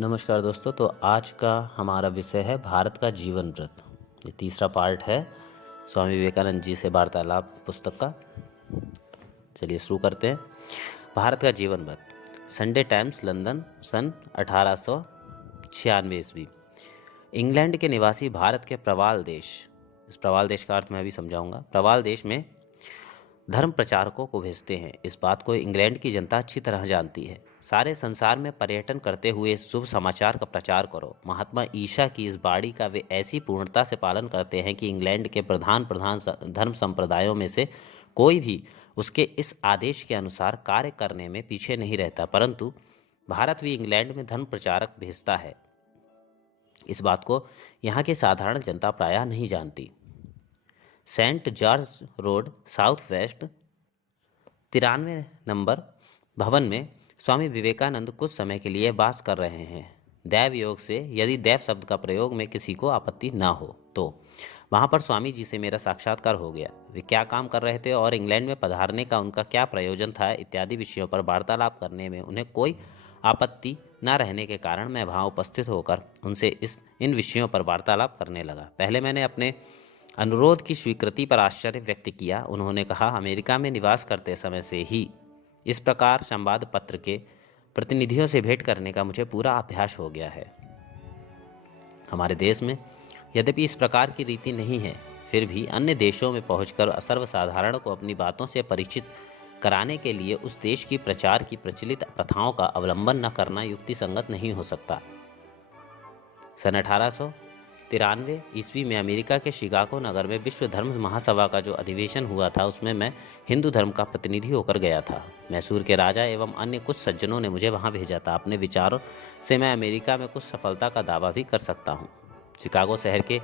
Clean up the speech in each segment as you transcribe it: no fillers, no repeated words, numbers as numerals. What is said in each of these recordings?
नमस्कार दोस्तों। तो आज का हमारा विषय है भारत का जीवन व्रत। ये तीसरा पार्ट है स्वामी विवेकानंद जी से वार्तालाप पुस्तक का। चलिए शुरू करते हैं। भारत का जीवन व्रत। संडे टाइम्स लंदन सन 1896 ईस्वी। इंग्लैंड के निवासी भारत के प्रवाल देश, इस प्रवाल देश का अर्थ मैं अभी समझाऊंगा। प्रवाल देश में धर्म प्रचारकों को भेजते हैं। इस बात को इंग्लैंड की जनता अच्छी तरह जानती है। सारे संसार में पर्यटन करते हुए इस शुभ समाचार का प्रचार करो। महात्मा ईशा की इस बाणी का वे ऐसी पूर्णता से पालन करते हैं कि इंग्लैंड के प्रधान प्रधान धर्म संप्रदायों में से कोई भी उसके इस आदेश के अनुसार कार्य करने में पीछे नहीं रहता, परंतु भारत भी इंग्लैंड में धर्म प्रचारक भेजता है। इस बात को यहाँ की साधारण जनता प्रायः नहीं जानती। Saint George road south west 93 number भवन में स्वामी विवेकानंद कुछ समय के लिए वास कर रहे हैं। दैव योग से, यदि दैव शब्द का प्रयोग में किसी को आपत्ति ना हो तो, वहां पर स्वामी जी से मेरा साक्षात्कार हो गया। वे क्या काम कर रहे थे और इंग्लैंड में पधारने का उनका क्या प्रयोजन था इत्यादि विषयों पर वार्तालाप करने में उन्हें कोई आपत्ति न रहने के कारण मैं वहां उपस्थित होकर उनसे इन विषयों पर वार्तालाप करने लगा। पहले मैंने अपने अनुरोध की स्वीकृति पर आश्चर्य व्यक्त किया। उन्होंने कहा, अमेरिका में निवास करते समय से ही इस प्रकार संवाद पत्र के प्रतिनिधियों से भेंट करने का मुझे पूरा अभ्यास हो गया है। हमारे देश में यद्यपि इस प्रकार की रीति नहीं है, फिर भी अन्य देशों में पहुंचकर सर्वसाधारण को अपनी बातों से परिचित कराने के लिए उस देश की प्रचार की प्रचलित प्रथाओं का अवलंबन न करना युक्ति संगत नहीं हो सकता। सन 1893 ईस्वी में अमेरिका के शिकागो नगर में विश्व धर्म महासभा का जो अधिवेशन हुआ था, उसमें मैं हिंदू धर्म का प्रतिनिधि होकर गया था। मैसूर के राजा एवं अन्य कुछ सज्जनों ने मुझे वहां भेजा था। अपने विचारों से मैं अमेरिका में कुछ सफलता का दावा भी कर सकता हूँ। शिकागो शहर के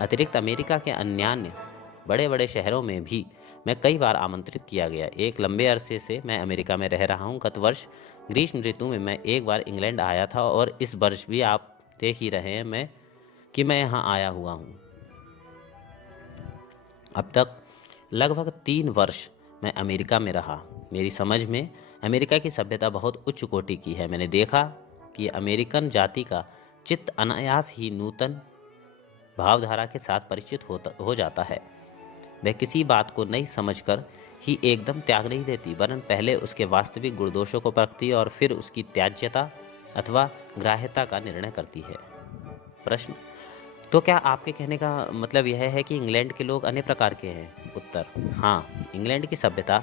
अतिरिक्त अमेरिका के अन्य बड़े बड़े शहरों में भी मैं कई बार आमंत्रित किया गया। एक लंबे अरसे से मैं अमेरिका में रह रहा हूँ। गत वर्ष ग्रीष्म ऋतु में मैं एक बार इंग्लैंड आया था और इस वर्ष भी आप देख ही रहे हैं मैं यहाँ आया हुआ हूँ। अब तक लगभग 3 वर्ष मैं अमेरिका में रहा। मेरी समझ में अमेरिका की सभ्यता बहुत उच्च कोटि की है। मैंने देखा कि अमेरिकन जाति का चित्त अनायास ही नूतन भावधारा के साथ परिचित हो जाता है। वह किसी बात को नहीं समझकर ही एकदम त्याग नहीं देती, वरन पहले उसके वास्तविक गुणदोषों को परखती और फिर उसकी त्याज्यता अथवा ग्राह्यता का निर्णय करती है। प्रश्न: तो क्या आपके कहने का मतलब यह है कि इंग्लैंड के लोग अन्य प्रकार के हैं? उत्तर: हाँ, इंग्लैंड की सभ्यता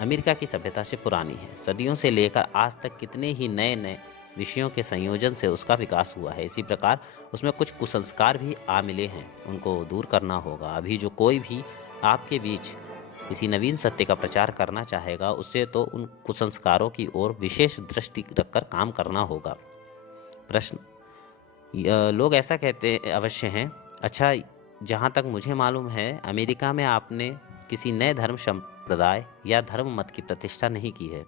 अमेरिका की सभ्यता से पुरानी है। सदियों से लेकर आज तक कितने ही नए नए विषयों के संयोजन से उसका विकास हुआ है। इसी प्रकार उसमें कुछ कुसंस्कार भी आ मिले हैं, उनको दूर करना होगा। अभी जो कोई भी आपके बीच किसी नवीन सत्य का प्रचार करना चाहेगा, उससे तो उन कुसंस्कारों की ओर विशेष दृष्टि रखकर काम करना होगा। प्रश्न: लोग ऐसा कहते अवश्य हैं। अच्छा, जहाँ तक मुझे मालूम है, अमेरिका में आपने किसी नए धर्म संप्रदाय या धर्म मत की प्रतिष्ठा नहीं की है।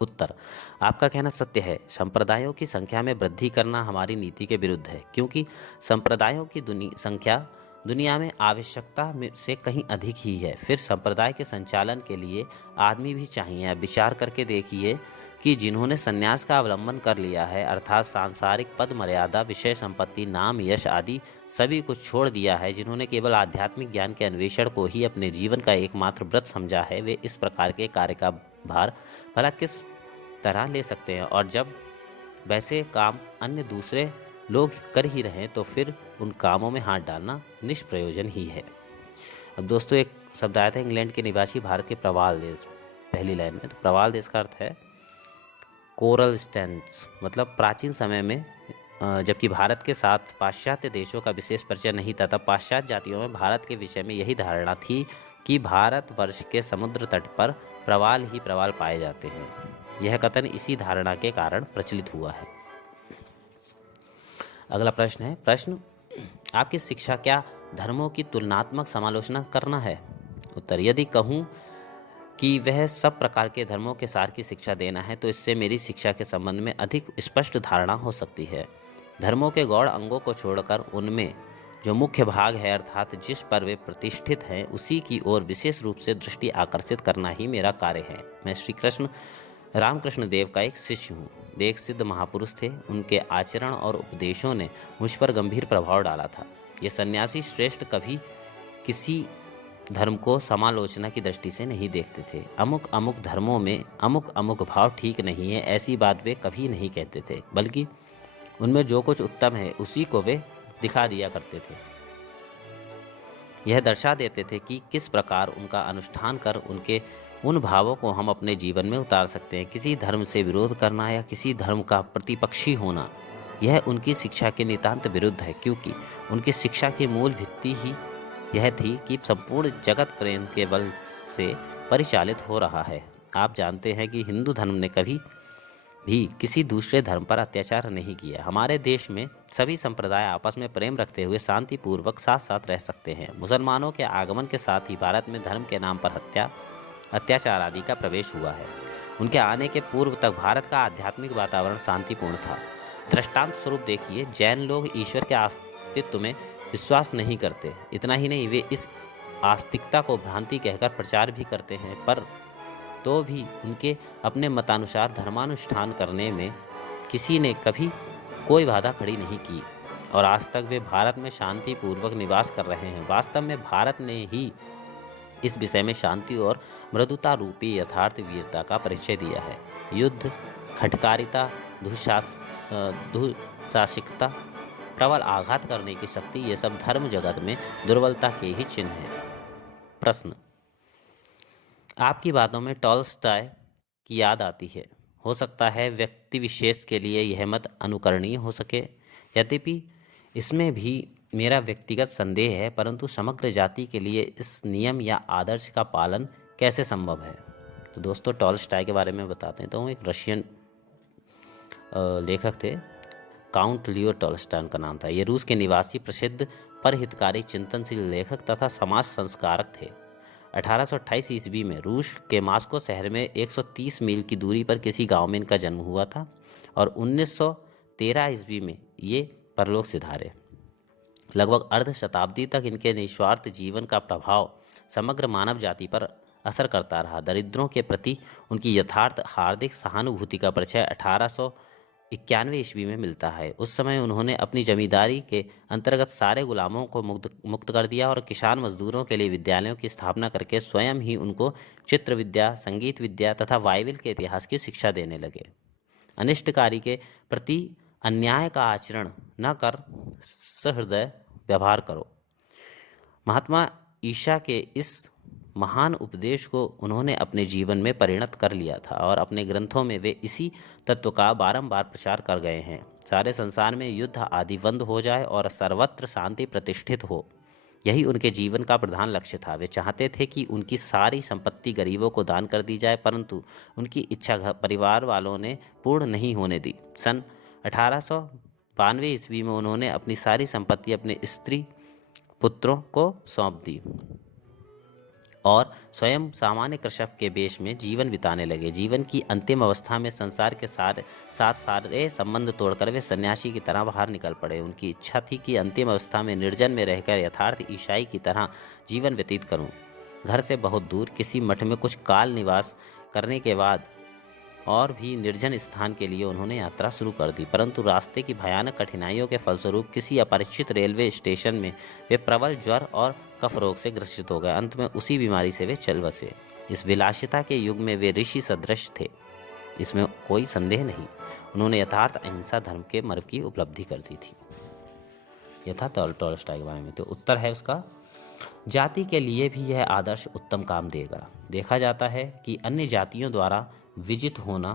उत्तर: आपका कहना सत्य है। संप्रदायों की संख्या में वृद्धि करना हमारी नीति के विरुद्ध है, क्योंकि संप्रदायों की संख्या दुनिया में आवश्यकता से कहीं अधिक ही है। फिर संप्रदाय के संचालन के लिए आदमी भी चाहिए। अब विचार करके देखिए कि जिन्होंने संन्यास का अवलंबन कर लिया है, अर्थात सांसारिक पद मर्यादा, विषय संपत्ति, नाम यश आदि सभी कुछ छोड़ दिया है, जिन्होंने केवल आध्यात्मिक ज्ञान के अन्वेषण को ही अपने जीवन का एकमात्र व्रत समझा है, वे इस प्रकार के कार्य का भार भला किस तरह ले सकते हैं? और जब वैसे काम अन्य दूसरे लोग कर ही रहे, तो फिर उन कामों में हाथ डालना निष्प्रयोजन ही है। अब दोस्तों, एक शब्द आया था इंग्लैंड के निवासी भारत के प्रवाल देश, पहली लाइन में। तो प्रवाल देश का अर्थ है कोरल स्टैंड्स, मतलब प्राचीन समय में जबकि भारत के साथ पाश्चात्य देशों का विशेष परिचय नहीं था, तब पाश्चात्य जातियों में भारत के विषय में यही धारणा थी कि भारतवर्ष के समुद्र तट पर प्रवाल ही प्रवाल पाए जाते हैं। यह कथन इसी धारणा के कारण प्रचलित हुआ है। अगला प्रश्न है। प्रश्न: आपकी शिक्षा क्या धर्मों की तुलनात्मक समालोचना करना है? उत्तर: यदि कहूँ कि वह सब प्रकार के धर्मों के सार की शिक्षा देना है, तो इससे मेरी शिक्षा के संबंध में अधिक स्पष्ट धारणा हो सकती है। धर्मों के गौड़ अंगों को छोड़कर उनमें जो मुख्य भाग है, अर्थात जिस पर वे प्रतिष्ठित हैं, उसी की ओर विशेष रूप से दृष्टि आकर्षित करना ही मेरा कार्य है। मैं श्री कृष्ण रामकृष्ण देव का एक शिष्य हूँ। वे एक सिद्ध महापुरुष थे। उनके आचरण और उपदेशों ने मुझ पर गंभीर प्रभाव डाला था। ये सन्यासी श्रेष्ठ कभी किसी धर्म को समालोचना की दृष्टि से नहीं देखते थे। अमुक अमुक धर्मों में अमुक अमुक भाव ठीक नहीं है, ऐसी बात वे कभी नहीं कहते थे, बल्कि उनमें जो कुछ उत्तम है उसी को वे दिखा दिया करते थे। यह दर्शा देते थे कि किस प्रकार उनका अनुष्ठान कर उनके उन भावों को हम अपने जीवन में उतार सकते हैं। किसी धर्म से विरोध करना या किसी धर्म का प्रतिपक्षी होना, यह उनकी शिक्षा के नितांत विरुद्ध है, क्योंकि उनकी शिक्षा की मूल भित्ति ही यह थी कि संपूर्ण जगत प्रेम के बल से परिचालित हो रहा है। आप जानते हैं कि हिंदू धर्म ने कभी भी किसी दूसरे धर्म पर अत्याचार नहीं किया। हमारे देश में सभी संप्रदाय आपस में प्रेम रखते हुए शांतिपूर्वक साथ साथ रह सकते हैं। मुसलमानों के आगमन के साथ ही भारत में धर्म के नाम पर हत्या, अत्याचार आदि का प्रवेश हुआ है। उनके आने के पूर्व तक भारत का आध्यात्मिक वातावरण शांतिपूर्ण था। दृष्टांत स्वरूप देखिए, जैन लोग ईश्वर के अस्तित्व में विश्वास नहीं करते। इतना ही नहीं, वे इस आस्तिकता को भ्रांति कहकर प्रचार भी करते हैं, पर तो भी उनके अपने मतानुसार धर्मानुष्ठान करने में किसी ने कभी कोई बाधा खड़ी नहीं की और आज तक वे भारत में शांतिपूर्वक निवास कर रहे हैं। वास्तव में भारत ने ही इस विषय में शांति और मृदुता रूपी यथार्थ वीरता का परिचय दिया है। युद्ध, हठकारिता, दुःसाहसिकता, प्रबल आघात करने की शक्ति, ये सब धर्म जगत में दुर्बलता के ही चिन्ह हैं। प्रश्न, आपकी बातों में टॉल्स्टॉय की याद आती है। हो सकता है व्यक्ति विशेष के लिए यह मत अनुकरणीय हो सके, यद्यपि इसमें भी मेरा व्यक्तिगत संदेह है, परंतु समग्र जाति के लिए इस नियम या आदर्श का पालन कैसे संभव है। तो दोस्तों, टॉल्स्टॉय के बारे में बताते हैं। तो एक रशियन लेखक थे, काउंट लियो टॉल्स्टॉय उनका नाम था। ये रूस के निवासी प्रसिद्ध परहितकारी चिंतनशील लेखक तथा समाज संस्कारक थे। 1828 ईस्वी में रूस के मॉस्को शहर में 130 मील की दूरी पर किसी गांव में इनका जन्म हुआ था और 1913 ईस्वी में ये परलोक सिधारे। लगभग अर्ध शताब्दी तक इनके निस्वार्थ जीवन का प्रभाव समग्र मानव जाति पर असर करता रहा। दरिद्रों के प्रति उनकी यथार्थ हार्दिक सहानुभूति का परिचय 1891 ईस्वी में मिलता है। उस समय उन्होंने अपनी जमींदारी के अंतर्गत सारे गुलामों को मुक्त कर दिया और किसान मजदूरों के लिए विद्यालयों की स्थापना करके स्वयं ही उनको चित्र विद्या, संगीत विद्या तथा बाइबिल के इतिहास की शिक्षा देने लगे। अनिष्टकारी के प्रति अन्याय का आचरण न कर सहृदय व्यवहार करो। महात्मा ईशा के इस महान उपदेश को उन्होंने अपने जीवन में परिणत कर लिया था और अपने ग्रंथों में वे इसी तत्व का बारंबार प्रचार कर गए हैं। सारे संसार में युद्ध आदि बंद हो जाए और सर्वत्र शांति प्रतिष्ठित हो, यही उनके जीवन का प्रधान लक्ष्य था। वे चाहते थे कि उनकी सारी संपत्ति गरीबों को दान कर दी जाए, परंतु उनकी इच्छा परिवार वालों ने पूर्ण नहीं होने दी। सन 1892 ईस्वी में उन्होंने अपनी सारी संपत्ति अपने स्त्री पुत्रों को सौंप दी और स्वयं सामान्य कृषक के वेश में जीवन बिताने लगे। जीवन की अंतिम अवस्था में संसार के साथ सारे संबंध तोड़कर वे सन्यासी की तरह बाहर निकल पड़े। उनकी इच्छा थी कि अंतिम अवस्था में निर्जन में रहकर यथार्थ ईसाई की तरह जीवन व्यतीत करूं। घर से बहुत दूर किसी मठ में कुछ काल निवास करने के बाद और भी निर्जन स्थान के लिए उन्होंने यात्रा शुरू कर दी, परंतु रास्ते की भयानक कठिनाइयों के फलस्वरूप किसी अपरिचित रेलवे स्टेशन में वे प्रबल ज्वर और कफ रोग से ग्रसित हो गए। अंत में उसी बीमारी से वे चल बसे। इस विलासिता के युग में वे ऋषि सदृश थे, इसमें कोई संदेह नहीं। उन्होंने यथार्थ अहिंसा धर्म के मर्म की उपलब्धि कर दी थी। यह था टॉल्स्टॉय के बारे में। तो उत्तर है उसका, जाति के लिए भी यह आदर्श उत्तम काम देगा। देखा जाता है कि अन्य जातियों द्वारा विजित होना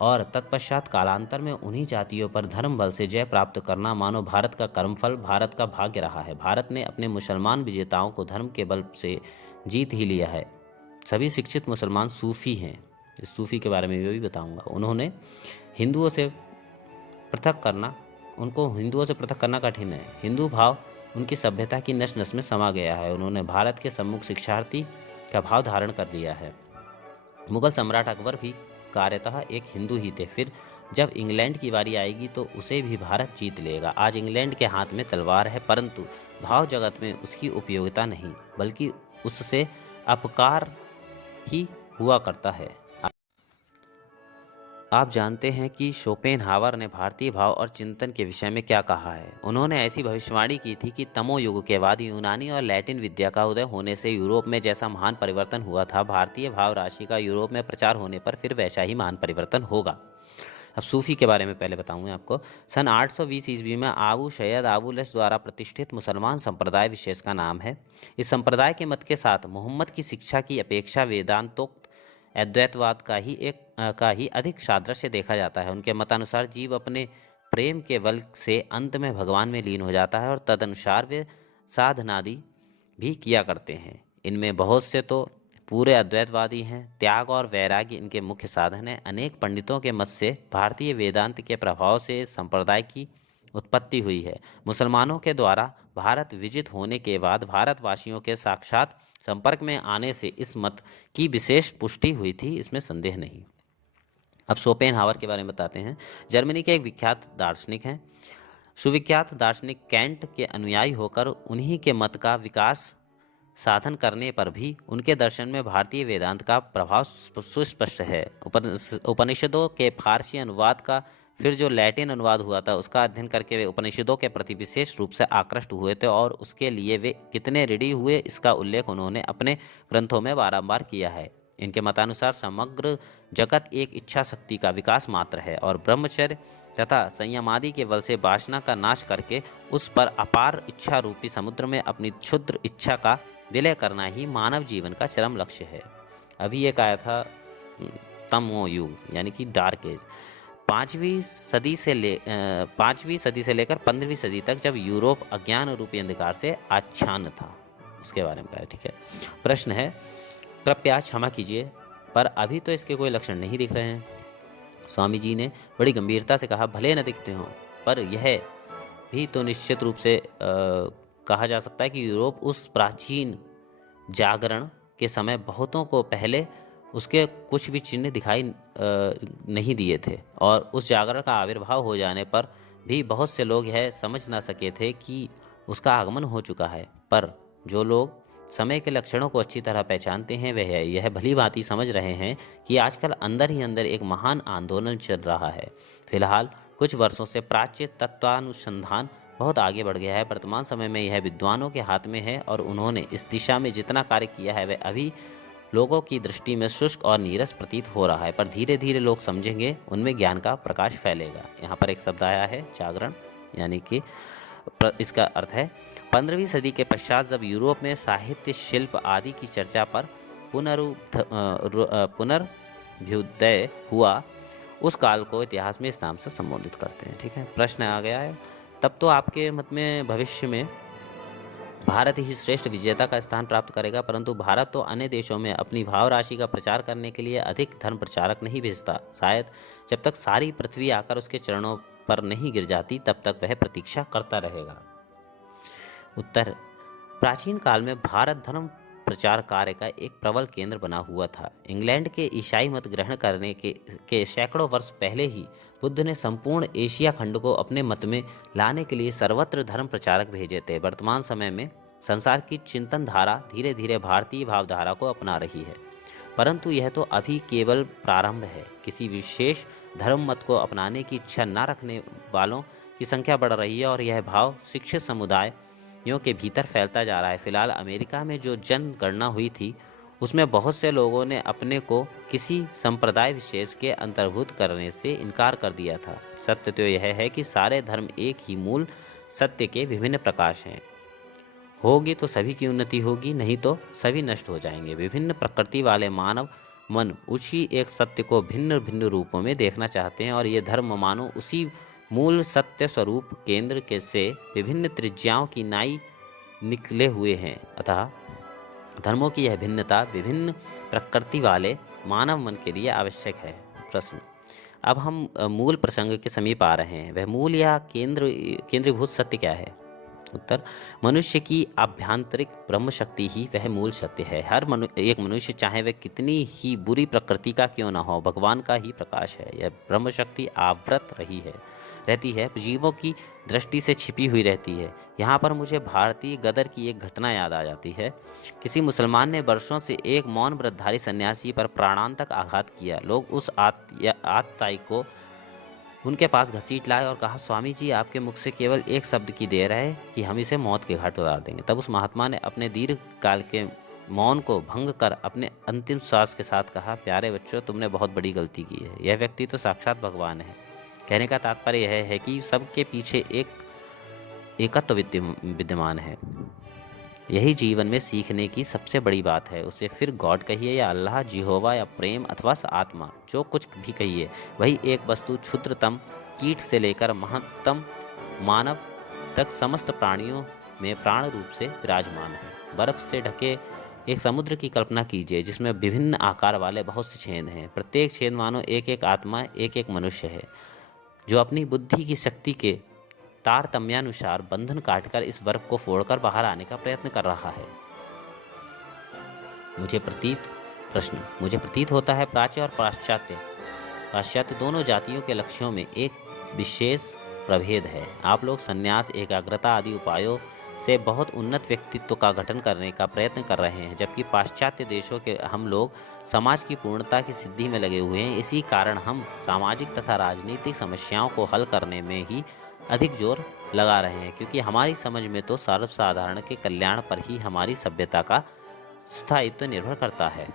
और तत्पश्चात कालांतर में उन्हीं जातियों पर धर्म बल से जय प्राप्त करना मानो भारत का कर्मफल, भारत का भाग्य रहा है। भारत ने अपने मुसलमान विजेताओं को धर्म के बल से जीत ही लिया है। सभी शिक्षित मुसलमान सूफी हैं। इस सूफी के बारे में भी बताऊंगा। उन्होंने हिंदुओं से पृथक करना उनको हिंदुओं से पृथक करना कठिन है। हिंदू भाव उनकी सभ्यता की नस नस में समा गया है। उन्होंने भारत के सम्मुख शिक्षार्थी का भाव धारण कर लिया है। मुगल सम्राट अकबर भी कार्यतः एक हिंदू ही थे। फिर जब इंग्लैंड की बारी आएगी तो उसे भी भारत जीत लेगा। आज इंग्लैंड के हाथ में तलवार है, परंतु भाव जगत में उसकी उपयोगिता नहीं, बल्कि उससे अपकार ही हुआ करता है। आप जानते हैं कि शोपेनहावर ने भारतीय भाव और चिंतन के विषय में क्या कहा है? उन्होंने ऐसी भविष्यवाणी की थी कि तमो युग के बाद यूनानी और लैटिन विद्या का उदय होने से यूरोप में जैसा महान परिवर्तन हुआ था, भारतीय भाव राशि का यूरोप में प्रचार होने पर फिर वैसा ही महान परिवर्तन होगा। अब सूफी के बारे में पहले बताऊंगा आपको। सन 820 ईस्वी में आबू सैयद आबुलस द्वारा प्रतिष्ठित मुसलमान संप्रदाय विशेष का नाम है। इस संप्रदाय के मत के साथ मोहम्मद की शिक्षा की अपेक्षा वेदांतोक्त अद्वैतवाद का ही अधिक सादृश्य देखा जाता है। उनके मतानुसार जीव अपने प्रेम के बल से अंत में भगवान में लीन हो जाता है और तदनुसार वे साधनादि भी किया करते हैं। इनमें बहुत से तो पूरे अद्वैतवादी हैं। त्याग और वैराग्य इनके मुख्य साधन हैं। अनेक पंडितों के मत से भारतीय वेदांत के प्रभाव से इस संप्रदाय की उत्पत्ति हुई है। मुसलमानों के द्वारा भारत विजित होने के बाद भारतवासियों के साक्षात संपर्क में आने से इस मत की विशेष पुष्टि हुई थी, इसमें संदेह नहीं। अब शोपेनहावर के बारे में बताते हैं। जर्मनी के एक विख्यात दार्शनिक हैं। सुविख्यात दार्शनिक कैंट के अनुयायी होकर उन्हीं के मत का विकास साधन करने पर भी उनके दर्शन में भारतीय वेदांत का प्रभाव सुस्पष्ट है। उपनिषदों के फारसी अनुवाद का फिर जो लैटिन अनुवाद हुआ था उसका अध्ययन करके वे उपनिषदों के प्रति विशेष रूप से आकृष्ट हुए थे और उसके लिए वे कितने ऋणी हुए इसका उल्लेख उन्होंने अपने ग्रंथों में बारंबार किया है। इनके मतानुसार समग्र जगत एक इच्छा शक्ति का विकास मात्र है और ब्रह्मचर्य तथा संयमादि के बल से वासना का नाश करके उस पर अपार इच्छा रूपी समुद्र में अपनी क्षुद्र इच्छा का विलय करना ही मानव जीवन का चरम लक्ष्य है। अभी एक आया था तमो युग यानी कि डार्क एज, 5वीं सदी से लेकर 15वीं सदी तक, जब यूरोप अज्ञान रूपी अंधकार से आच्छान्न था, उसके बारे में कहा। ठीक है, प्रश्न है, कृपया क्षमा कीजिए पर अभी तो इसके कोई लक्षण नहीं दिख रहे हैं। स्वामी जी ने बड़ी गंभीरता से कहा, भले न दिखते हों पर यह भी तो निश्चित रूप से कहा जा सकता है कि यूरोप उस प्राचीन जागरण के समय बहुतों को पहले उसके कुछ भी चिन्ह दिखाई नहीं दिए थे और उस जागरण का आविर्भाव हो जाने पर भी बहुत से लोग यह समझ ना सके थे कि उसका आगमन हो चुका है। पर जो लोग समय के लक्षणों को अच्छी तरह पहचानते हैं वह यह भली भांति समझ रहे हैं कि आजकल अंदर ही अंदर एक महान आंदोलन चल रहा है। फिलहाल कुछ वर्षों से प्राच्य तत्वानुसंधान बहुत आगे बढ़ गया है। वर्तमान समय में यह विद्वानों के हाथ में है और उन्होंने इस दिशा में जितना कार्य किया है वह अभी लोगों की दृष्टि में शुष्क और नीरस प्रतीत हो रहा है, पर धीरे धीरे लोग समझेंगे, उनमें ज्ञान का प्रकाश फैलेगा। यहाँ पर एक शब्द आया है जागरण, यानी कि इसका अर्थ है 15वीं सदी के पश्चात जब यूरोप में साहित्य, शिल्प आदि की चर्चा पर पुनर्भ्युदय हुआ, उस काल को इतिहास में इस नाम से संबोधित करते हैं। ठीक है, प्रश्न आ गया है, तब तो आपके मत में भविष्य में भारत ही श्रेष्ठ विजेता का स्थान प्राप्त करेगा, परंतु भारत तो अन्य देशों में अपनी भाव राशि का प्रचार करने के लिए अधिक धर्म प्रचारक नहीं भेजता। शायद जब तक सारी पृथ्वी आकर उसके चरणों पर नहीं गिर जाती तब तक वह प्रतीक्षा करता रहेगा। उत्तर, प्राचीन काल में भारत धर्म प्रचार कार्य का एक प्रबल केंद्र बना हुआ था। इंग्लैंड के ईसाई मत ग्रहण करने के सैकड़ों वर्ष पहले ही बुद्ध ने संपूर्ण एशिया खंड को अपने मत में लाने के लिए सर्वत्र धर्म प्रचारक भेजे थे। वर्तमान समय में संसार की चिंतन धारा धीरे धीरे भारतीय भावधारा को अपना रही है, परंतु यह तो अभी केवल प्रारंभ है। किसी विशेष धर्म मत को अपनाने की इच्छा न रखने वालों की संख्या बढ़ रही है और यह भाव शिक्षित समुदाय के भीतर फैलता जा रहा है। फिलहाल अमेरिका में जो जनगणना हुई थी उसमें बहुत से लोगों ने अपने को किसी संप्रदाय विशेष के अंतर्भूत करने से इनकार कर दिया था। सत्य तो यह है कि सारे धर्म एक ही मूल सत्य के विभिन्न प्रकाश हैं। होगी तो सभी की उन्नति होगी, नहीं तो सभी नष्ट हो जाएंगे। विभिन्न प्रकृति वाले मानव मन उसी एक सत्य को भिन्न भिन्न रूपों में देखना चाहते हैं और ये धर्म मानो उसी मूल सत्य स्वरूप केंद्र के से विभिन्न त्रिज्याओं की नाई निकले हुए हैं। अतः धर्मों की यह भिन्नता विभिन्न प्रकृति वाले मानव मन के लिए आवश्यक है। प्रश्न, अब हम मूल प्रसंग के समीप आ रहे हैं। वह मूल या केंद्रीभूत सत्य क्या है? उत्तर, मनुष्य की आभ्यंतरिक ब्रह्म शक्ति ही वह मूल सत्य है। एक मनुष्य चाहे वह कितनी ही बुरी प्रकृति का क्यों न हो, भगवान का ही प्रकाश है। यह ब्रह्म शक्ति आवृत रहती है, जीवों की दृष्टि से छिपी हुई रहती है। यहाँ पर मुझे भारतीय गदर की एक घटना याद आ जाती है। किसी मुसलमान ने वर्षों से एक मौन व्रतधारी सन्यासी पर प्राणांतक आघात किया। लोग उस आतताई को उनके पास घसीट लाए और कहा, स्वामी जी, आपके मुख से केवल एक शब्द की देर है कि हम इसे मौत के घाट उतार देंगे। तब उस महात्मा ने अपने दीर्घ काल के मौन को भंग कर अपने अंतिम श्वास के साथ कहा, प्यारे बच्चों, तुमने बहुत बड़ी गलती की है। यह व्यक्ति तो साक्षात भगवान है। कहने का तात्पर्य यह है कि सबके पीछे एक एकत्व विद्यमान है। यही जीवन में सीखने की सबसे बड़ी बात है। उसे फिर गॉड कहिए या अल्लाह, जिहोवा या प्रेम अथवा आत्मा, जो कुछ भी कहिए, वही एक वस्तु क्षुद्रतम कीट से लेकर महत्तम मानव तक समस्त प्राणियों में प्राण रूप से विराजमान है। बर्फ से ढके एक समुद्र की कल्पना कीजिए, जिसमें विभिन्न आकार वाले बहुत से छेद हैं। प्रत्येक छेद मानो एक एक आत्मा, एक एक मनुष्य है, जो अपनी बुद्धि की शक्ति के तारतम्यानुसार बंधन काटकर इस बर्फ को फोड़कर बाहर आने का प्रयत्न कर रहा है। मुझे प्रतीत होता है प्राच्य और पाश्चात्य दोनों जातियों के लक्ष्यों में एक विशेष प्रभेद है। आप लोग संन्यास, एकाग्रता आदि उपायों से बहुत उन्नत व्यक्तित्व का गठन करने का प्रयत्न कर रहे हैं, जबकि पाश्चात्य देशों के हम लोग समाज की पूर्णता की सिद्धि में लगे हुए हैं। इसी कारण हम सामाजिक तथा राजनीतिक समस्याओं को हल करने में ही अधिक जोर लगा रहे हैं, क्योंकि हमारी समझ में तो सर्वसाधारण के कल्याण पर ही हमारी सभ्यता का स्थायित्व निर्भर करता है।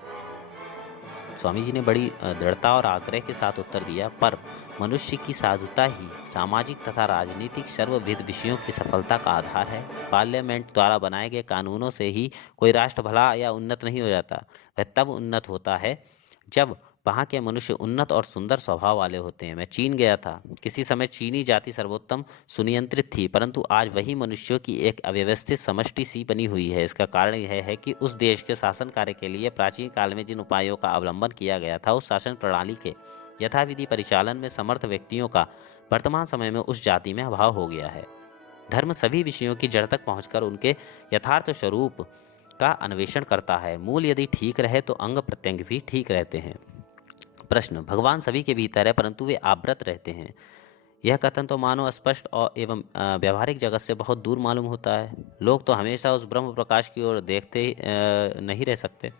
स्वामी जी ने बड़ी दृढ़ता और आग्रह के साथ उत्तर दिया, पर मनुष्य की साधुता ही सामाजिक तथा राजनीतिक सर्वविध विषयों की सफलता का आधार है। पार्लियामेंट द्वारा बनाए गए कानूनों से ही कोई राष्ट्र भला या उन्नत नहीं हो जाता। वह तब उन्नत होता है जब वहाँ के मनुष्य उन्नत और सुंदर स्वभाव वाले होते हैं। मैं चीन गया था। किसी समय चीनी जाति सर्वोत्तम सुनियंत्रित थी, परंतु आज वही मनुष्यों की एक अव्यवस्थित समष्टि सी बनी हुई है। इसका कारण यह है कि उस देश के शासन कार्य के लिए प्राचीन काल में जिन उपायों का अवलंबन किया गया था, उस शासन प्रणाली के यथाविधि परिचालन में समर्थ व्यक्तियों का वर्तमान समय में उस जाति में अभाव हो गया है। धर्म सभी विषयों की जड़ तक पहुंचकर उनके यथार्थ स्वरूप का अन्वेषण करता है। मूल यदि ठीक रहे तो अंग प्रत्यंग भी ठीक रहते हैं। प्रश्न, भगवान सभी के भीतर है, परंतु वे आवृत रहते हैं। यह कथन तो मानो स्पष्ट और एवं व्यवहारिक जगत से बहुत दूर मालूम होता है। लोग तो हमेशा उस ब्रह्म प्रकाश की ओर देखते नहीं रह सकते।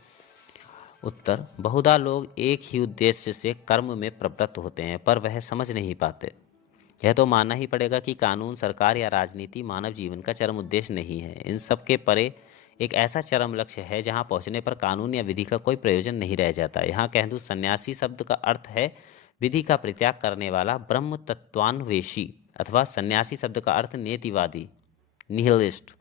उत्तर, बहुधा लोग एक ही उद्देश्य से कर्म में प्रवृत्त होते हैं, पर वह समझ नहीं पाते। यह तो मानना ही पड़ेगा कि कानून, सरकार या राजनीति मानव जीवन का चरम उद्देश्य नहीं है। इन सब के परे एक ऐसा चरम लक्ष्य है जहां पहुंचने पर कानून या विधि का कोई प्रयोजन नहीं रह जाता। यहाँ कह दूं, सन्यासी शब्द का अर्थ है विधि का परित्याग करने वाला ब्रह्म तत्वान्वेषी, अथवा सन्यासी शब्द का अर्थ नेतिवादी, निहिलिस्ट,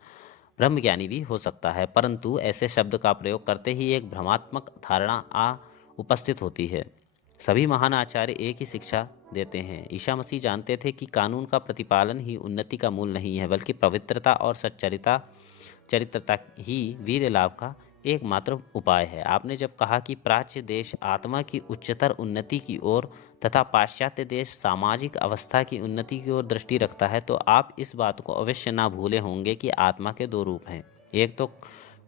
ब्रह्मज्ञानी भी हो सकता है। परंतु ऐसे शब्द का प्रयोग करते ही एक भ्रमात्मक धारणा उपस्थित होती है। सभी महान आचार्य एक ही शिक्षा देते हैं। ईसा मसीह जानते थे कि कानून का प्रतिपालन ही उन्नति का मूल नहीं है, बल्कि पवित्रता और चरित्रता ही वीर लाभ का एकमात्र उपाय है। आपने जब कहा कि प्राच्य देश आत्मा की उच्चतर उन्नति की ओर तथा पाश्चात्य देश सामाजिक अवस्था की उन्नति की ओर दृष्टि रखता है, तो आप इस बात को अवश्य ना भूले होंगे कि आत्मा के दो रूप हैं। एक तो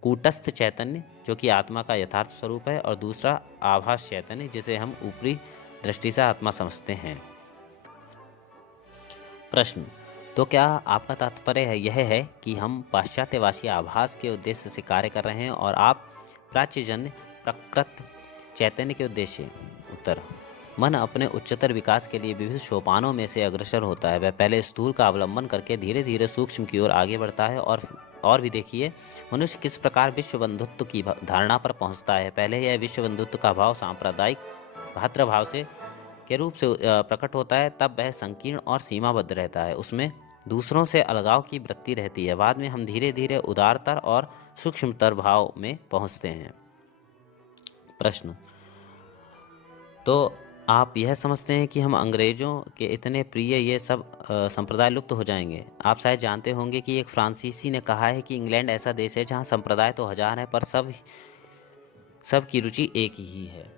कूटस्थ चैतन्य, जो कि आत्मा का यथार्थ स्वरूप है, और दूसरा आभास चैतन्य, जिसे हम ऊपरी दृष्टि से आत्मा समझते हैं। प्रश्न, तो क्या आपका तात्पर्य यह है कि हम पाश्चात्यवासी आभास के उद्देश्य से कार्य कर रहे हैं और आप प्राच्यजन्य प्रकृत चैतन्य के उद्देश्य? उत्तर, मन अपने उच्चतर विकास के लिए विविध सोपानों में से अग्रसर होता है। वह पहले स्थूल का अवलंबन करके धीरे धीरे सूक्ष्म की ओर आगे बढ़ता है। और भी देखिए, मनुष्य किस प्रकार विश्व बंधुत्व की धारणा पर पहुंचता है। पहले यह विश्व बंधुत्व का भाव सांप्रदायिक भातृभाव से के रूप से प्रकट होता है, तब वह संकीर्ण और सीमाबद्ध रहता है। उसमें दूसरों से अलगाव की वृत्ति रहती है। बाद में हम धीरे धीरे उदारतर और सूक्ष्मतर भाव में पहुंचते हैं। प्रश्न, तो आप यह समझते हैं कि हम अंग्रेजों के इतने प्रिय ये सब संप्रदाय लुप्त हो जाएंगे? आप शायद जानते होंगे कि एक फ्रांसीसी ने कहा है कि इंग्लैंड ऐसा देश है जहां संप्रदाय तो हजार है, पर सब की रुचि एक ही है।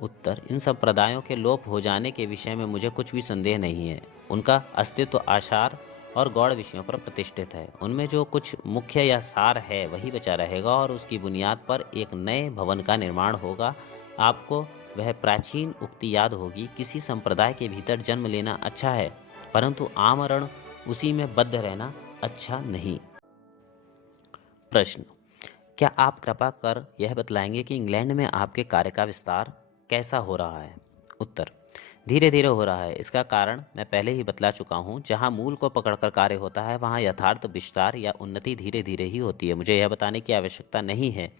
उत्तर, इन संप्रदायों के लोप हो जाने के विषय में मुझे कुछ भी संदेह नहीं है। उनका अस्तित्व आसार और गौड़ विषयों पर प्रतिष्ठित है। उनमें जो कुछ मुख्य या सार है वही बचा रहेगा और उसकी बुनियाद पर एक नए भवन का निर्माण होगा। आपको वह प्राचीन उक्ति याद होगी, किसी संप्रदाय के भीतर जन्म लेना अच्छा है, परंतु आमरण उसी में बद्ध रहना अच्छा नहीं। प्रश्न: क्या आप कृपा कर यह बतलाएंगे कि इंग्लैंड में आपके कार्य का विस्तार कैसा हो रहा है? उत्तर: धीरे धीरे हो रहा है। इसका कारण मैं पहले ही बतला चुका हूँ। जहाँ मूल को पकड़कर कार्य होता है वहाँ यथार्थ विस्तार या उन्नति धीरे धीरे ही होती है। मुझे यह बताने की आवश्यकता नहीं है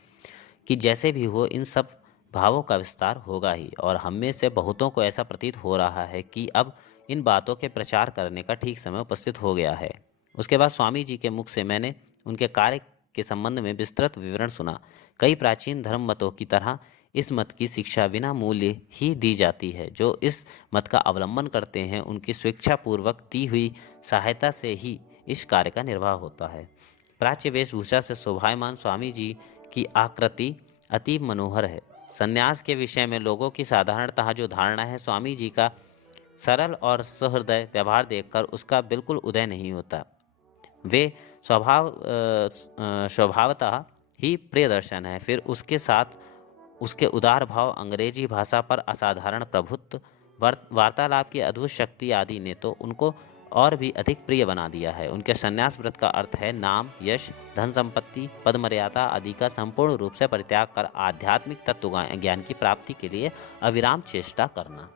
कि जैसे भी हो इन सब भावों का विस्तार होगा ही, और हम में से बहुतों को ऐसा प्रतीत हो रहा है कि अब इन बातों के प्रचार करने का ठीक समय उपस्थित हो गया है। उसके बाद स्वामी जी के मुख से मैंने उनके कार्य के संबंध में विस्तृत विवरण सुना। कई प्राचीन धर्म मतों की तरह इस मत की शिक्षा बिना मूल्य ही दी जाती है। जो इस मत का अवलंबन करते हैं उनकी स्वेच्छापूर्वक दी हुई सहायता से ही इस कार्य का निर्वाह होता है। प्राच्य वेशभूषा से शोभायमान स्वामी जी की आकृति अति मनोहर है। संन्यास के विषय में लोगों की साधारणतः जो धारणा है, स्वामी जी का सरल और सहृदय व्यवहार देखकर उसका बिल्कुल उदय नहीं होता। वे स्वभावतः ही प्रियदर्शन है। फिर उसके साथ उसके उदार भाव, अंग्रेजी भाषा पर असाधारण प्रभुत्व, वार्तालाप की अद्भुत शक्ति आदि ने तो उनको और भी अधिक प्रिय बना दिया है। उनके संन्यास व्रत का अर्थ है नाम, यश, धन संपत्ति, पद मर्यादा आदि का संपूर्ण रूप से परित्याग कर आध्यात्मिक तत्व ज्ञान की प्राप्ति के लिए अविराम चेष्टा करना।